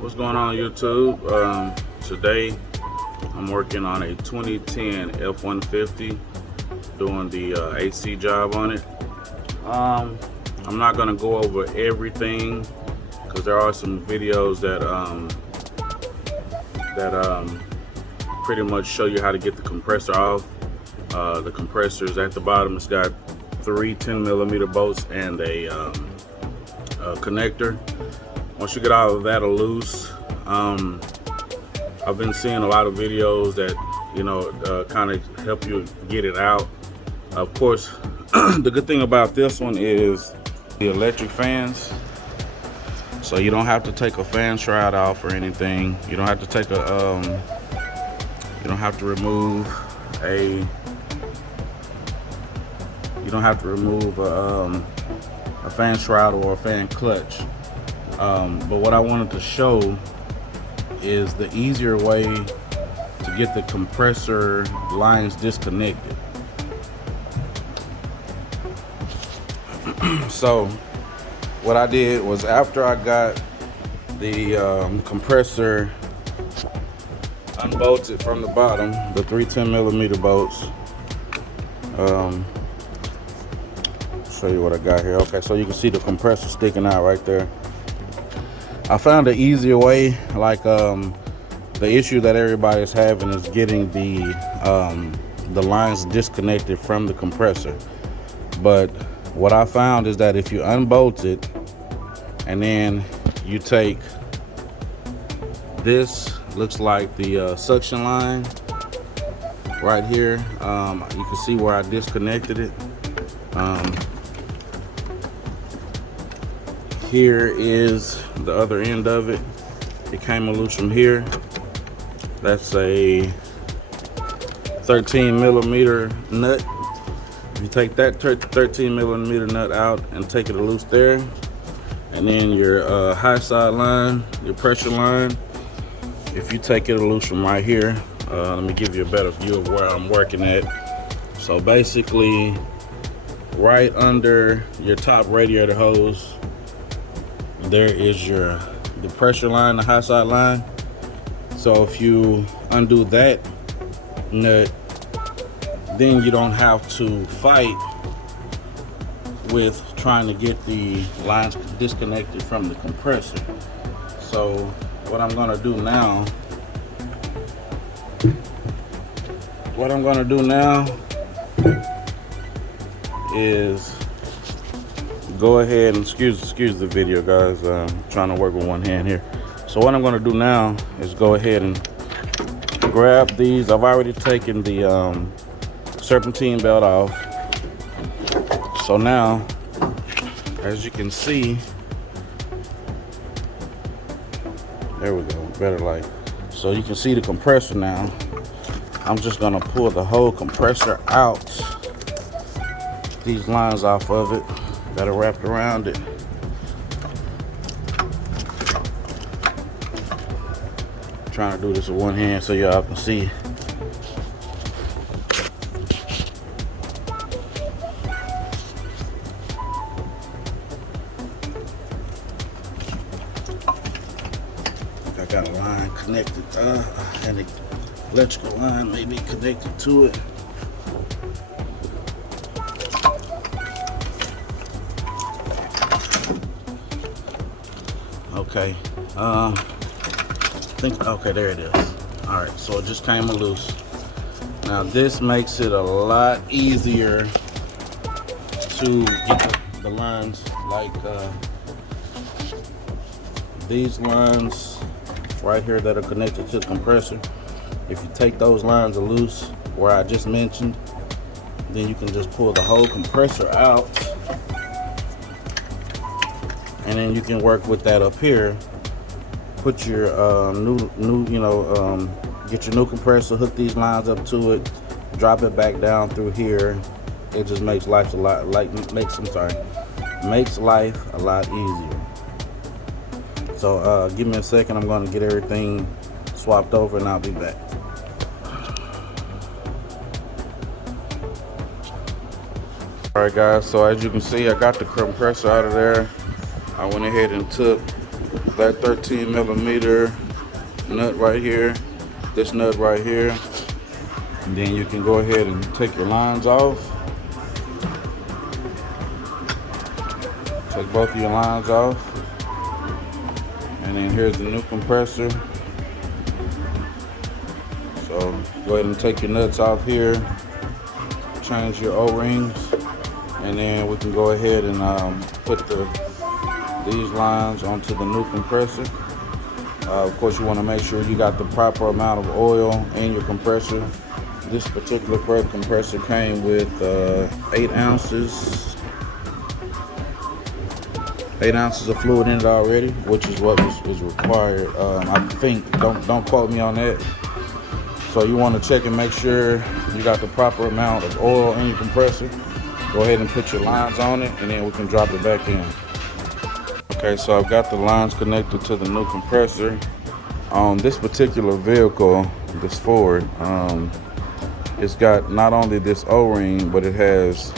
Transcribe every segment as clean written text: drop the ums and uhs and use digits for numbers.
What's going on YouTube? Today I'm working on a 2010 F150, doing the AC job on it. I'm not going to go over everything because there are some videos that pretty much show you how to get the compressor off. The compressor is at the bottom. It's got three 10mm bolts and a connector. Once you get all of that loose, I've been seeing a lot of videos that kind of help you get it out. Of course, the good thing about this one is the electric fans, so you don't have to take a fan shroud off or anything. You don't have to take a you don't have to remove a fan shroud or a fan clutch. But what I wanted to show is the easier way to get the compressor lines disconnected. So what I did was, after I got the compressor unbolted from the bottom, the three 10mm bolts, show you what I got here. Okay, so you can see the compressor sticking out right there. I found an easier way. Like the issue that everybody's having is getting the lines disconnected from the compressor. But what I found is that if you unbolt it and then you take this, looks like the suction line right here, you can see where I disconnected it. Here is the other end of it. It came loose from here. That's a 13mm nut. If you take that 13mm nut out and take it loose there, and then your high side line, your pressure line, if you take it loose from right here, let me give you a better view of where I'm working at. So basically, right under your top radiator hose, there is the pressure line, the high side line. So if you undo that nut, then you don't have to fight with trying to get the lines disconnected from the compressor. So what I'm gonna do now is go ahead and excuse the video, guys. I'm trying to work with one hand here. So what I'm going to do now is go ahead and grab these. I've already taken the serpentine belt off. So now, as you can see, there we go, better light. So you can see the compressor now. I'm just going to pull the whole compressor out, these lines off of it that are wrapped around it. I'm trying to do this with one hand so y'all can see. I got a line connected, and the electrical line may be connected to it. Okay, okay, there it is. All right, so it just came loose. Now this makes it a lot easier to get the lines, like these lines right here that are connected to the compressor. If you take those lines loose where I just mentioned, then you can just pull the whole compressor out, and then you can work with that up here. Put your get your new compressor, hook these lines up to it, drop it back down through here. It just makes life makes life a lot easier. So give me a second. I'm going to get everything swapped over and I'll be back. All right, guys. So as you can see, I got the compressor out of there. I went ahead and took that 13 millimeter nut right here, this nut right here, and then you can go ahead and take your lines off. Take both of your lines off, and then here's the new compressor. So go ahead and take your nuts off here, change your O-rings, and then we can go ahead and put these lines onto the new compressor. Of course, you want to make sure you got the proper amount of oil in your compressor. This particular compressor came with 8 ounces of fluid in it already, which is what was required. I think, don't quote me on that. So you want to check and make sure you got the proper amount of oil in your compressor. Go ahead and put your lines on it, and then we can drop it back in. Okay, so I've got the lines connected to the new compressor. On this particular vehicle, this Ford, it's got not only this O-ring, but it has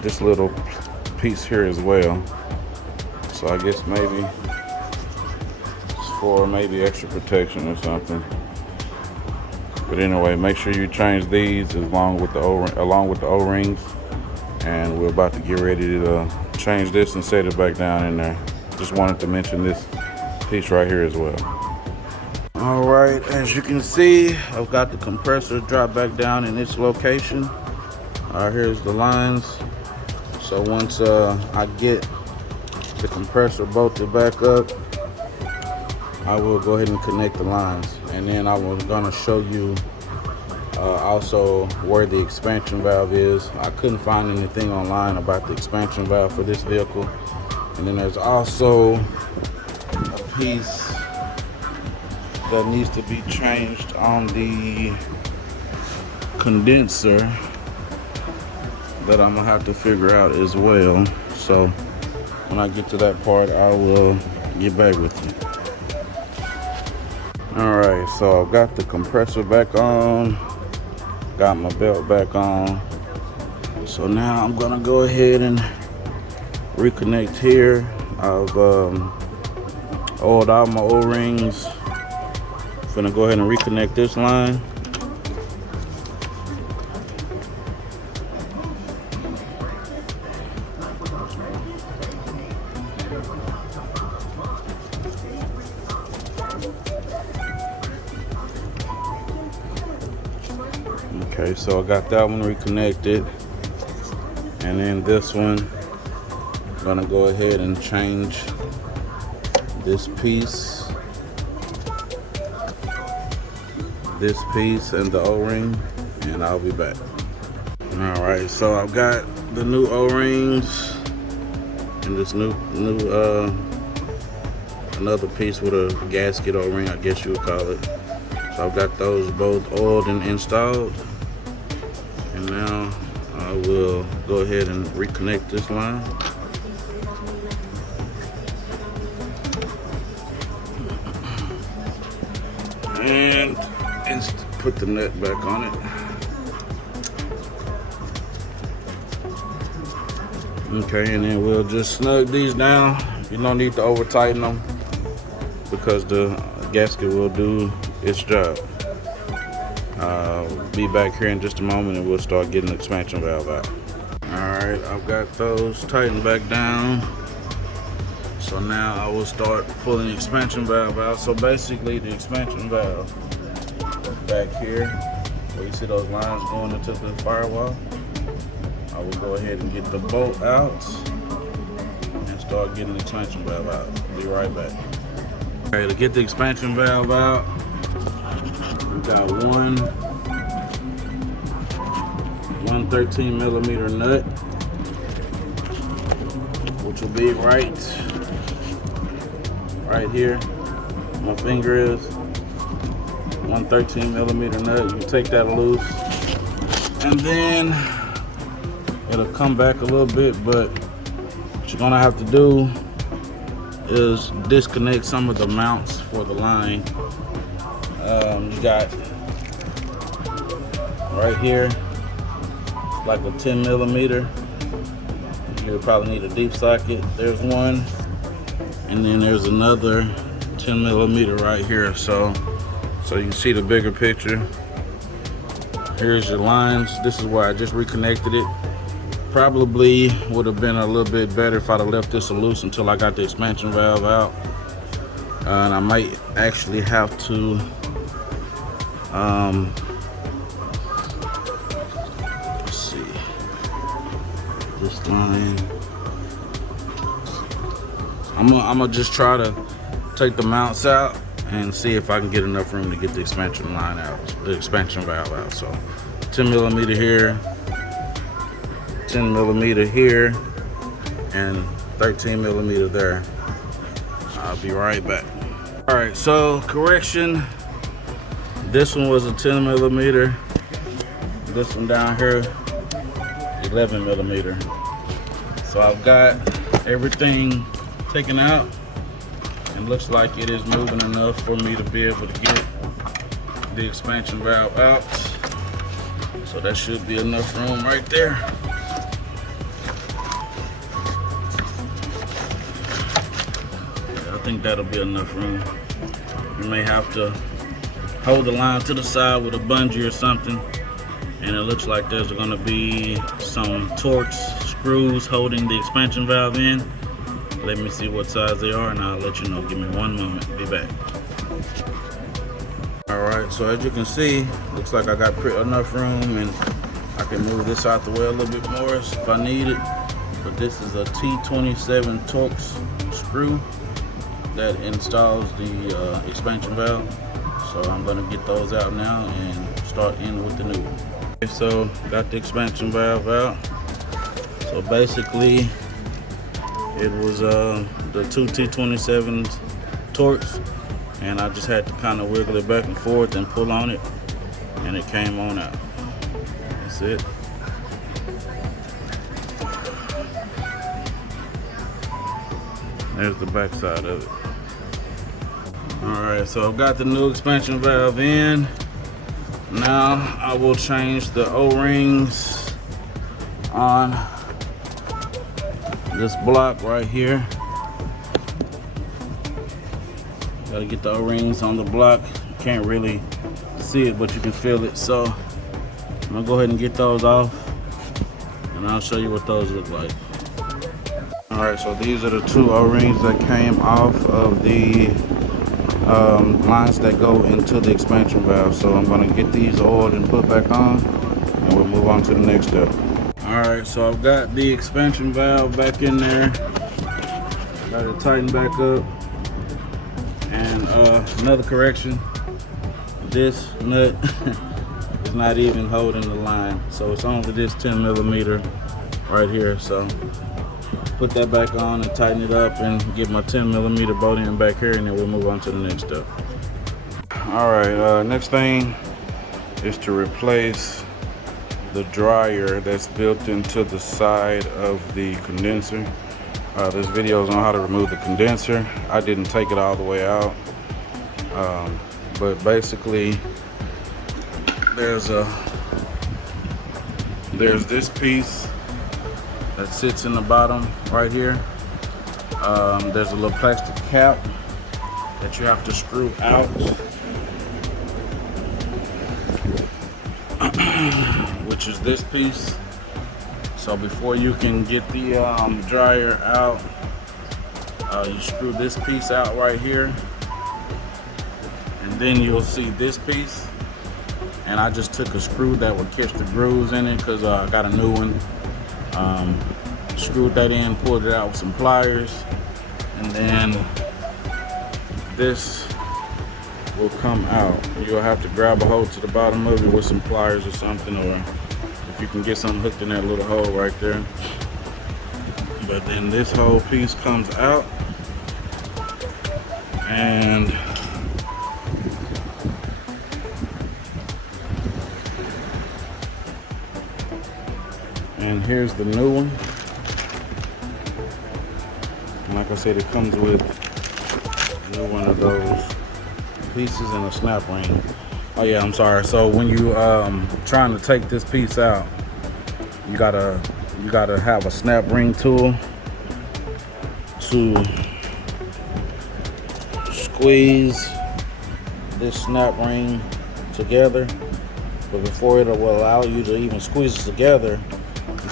this little piece here as well. So I guess maybe it's for maybe extra protection or something. But anyway, make sure you change these along with the O-rings, and we're about to get ready to change this and set it back down in there. Just wanted to mention this piece right here as well. All right, as you can see, I've got the compressor dropped back down in its location. Here's the lines. So once I get the compressor bolted back up, I will go ahead and connect the lines, and then I was gonna show you also where the expansion valve is. I couldn't find anything online about the expansion valve for this vehicle. And then there's also a piece that needs to be changed on the condenser that I'm gonna have to figure out as well. So when I get to that part, I will get back with you. All right, so I've got the compressor back on, got my belt back on. So now I'm gonna go ahead and reconnect here. I've oiled out my O-rings. Gonna go ahead and reconnect this line. Okay, so I got that one reconnected, and then this one, I'm gonna go ahead and change this piece and the O-ring, and I'll be back. All right, so I've got the new O-rings and this new another piece with a gasket O-ring, I guess you would call it. So I've got those both oiled and installed. And now I will go ahead and reconnect this line. And put the nut back on it. Okay, and then we'll just snug these down. You don't need to over tighten them because the gasket will do its job. I'll be back here in just a moment and we'll start getting the expansion valve out. Alright, I've got those tightened back down. So now I will start pulling the expansion valve out. So basically the expansion valve back here, where you see those lines going into the firewall, I will go ahead and get the bolt out and start getting the expansion valve out. Be right back. Alright, to get the expansion valve out, we got one 13 millimeter nut, which will be right here. My finger is 13 millimeter nut. You take that loose, and then it'll come back a little bit. But what you're gonna have to do is disconnect some of the mounts for the line. You got right here like a 10 millimeter. You'll probably need a deep socket. There's one. and then there's another 10 millimeter right here. So you can see the bigger picture. Here's your lines. This is where I just reconnected it. Probably would have been a little bit better if I'd have left this loose until I got the expansion valve out. And I might actually have to let's see, this line. I'm gonna just try to take the mounts out and see if I can get enough room to get the expansion line out, the expansion valve out. So 10 millimeter here, 10 millimeter here, and 13 millimeter there. I'll be right back. All right, so correction. This one was a 10 millimeter. This one down here, 11 millimeter. So I've got everything taken out, and looks like it is moving enough for me to be able to get the expansion valve out. So that should be enough room right there. Yeah, I think that'll be enough room. You may have to hold the line to the side with a bungee or something, and it looks like there's gonna be some Torx screws holding the expansion valve in. Let me see what size they are and I'll let you know. Give me one moment, be back. All right, so as you can see, looks like I got enough room, and I can move this out the way a little bit more if I need it. But this is a T27 Torx screw that installs the expansion valve. So I'm gonna get those out now and start in with the new one. Okay, so got the expansion valve out. So basically, it was the two T27 Torx, and I just had to kind of wiggle it back and forth and pull on it, and it came on out. That's it. There's the back side of it. All right, so I've got the new expansion valve in. Now I will change the O-rings on this block right here. Gotta get the O-rings on the block. Can't really see it, but you can feel it. So I'm gonna go ahead and get those off, and I'll show you what those look like. All right, so these are the two O-rings that came off of the lines that go into the expansion valve. So I'm gonna get these oiled and put back on, and we'll move on to the next step. All right, so I've got the expansion valve back in there. Got it tightened back up. And another correction, this nut is not even holding the line. So it's only this 10 millimeter right here. So put that back on and tighten it up and get my 10 millimeter bolt in back here, and then we'll move on to the next step. All right, next thing is to replace the dryer that's built into the side of the condenser. There's videos on how to remove the condenser. I didn't take it all the way out, but basically there's this piece that sits in the bottom right here. There's a little plastic cap that you have to screw out, which is this piece. So before you can get the dryer out, you screw this piece out right here, and then you'll see this piece. And I just took a screw that would catch the grooves in it, because I got a new one. Screwed that in, pulled it out with some pliers, and then this will come out. You'll have to grab a hold to the bottom of it with some pliers or something, or if you can get something hooked in that little hole right there. But then this whole piece comes out, and here's the new one. And like I said, it comes with a new one of those pieces and a snap ring. Oh yeah, I'm sorry. So when you trying to take this piece out, you gotta have a snap ring tool to squeeze this snap ring together, but before it will allow you to even squeeze it together,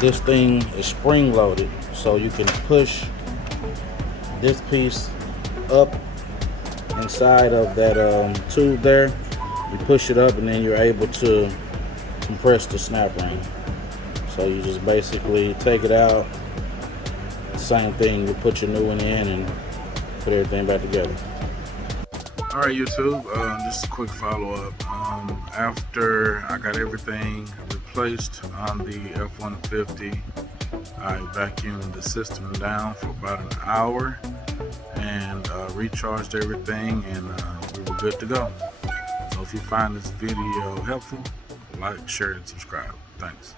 this thing is spring loaded, so you can push this piece up inside of that tube there. You push it up and then you're able to compress the snap ring. So you just basically take it out, same thing, you put your new one in and put everything back together. Alright YouTube, just a quick follow-up. After I got everything replaced on the F150, I vacuumed the system down for about an hour and recharged everything, and we were good to go. So if you find this video helpful, like, share, and subscribe. Thanks.